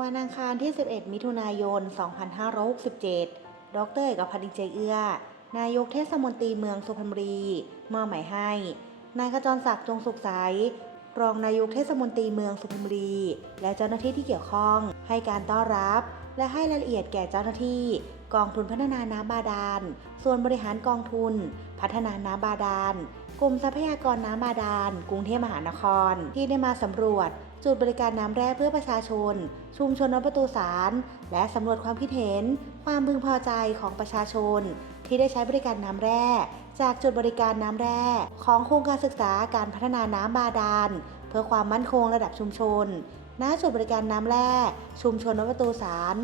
วันอังคารที่ 11 มิถุนายน 2567 ดรเอกพันธ์อินเจเอื้อ นายกเทศมนตรีเมืองสุพรรณบุรีมอบหมายให้ นายขจรศักดิ์จงสุขใส รองนายกเทศมนตรีเมืองสุพรรณบุรี และเจ้าหน้าที่ที่เกี่ยวข้อง ให้การต้อนรับ และให้รายละเอียดแก่เจ้าหน้าที่ กองทุนพัฒนาน้ำบาดาล ส่วนบริหารกองทุน พัฒนาน้ำบาดาล กรมทรัพยากรน้ำบาดาล กรุงเทพมหานคร ที่ได้มาสำรวจ จุดบริการน้ำแร่เพื่อประชาชน ชุมชนวัดประตูสาร และสำรวจความคิดเห็น ความพึงพอใจของประชาชน ที่ได้ใช้บริการน้ำแร่ จากจุดบริการน้ำแร่ ของโครงการศึกษาการพัฒนาน้ำบาดาล เพื่อความมั่นคงระดับชุมชนณจุดบริการน้ำแร่ ชุมชนวัดประตูสาร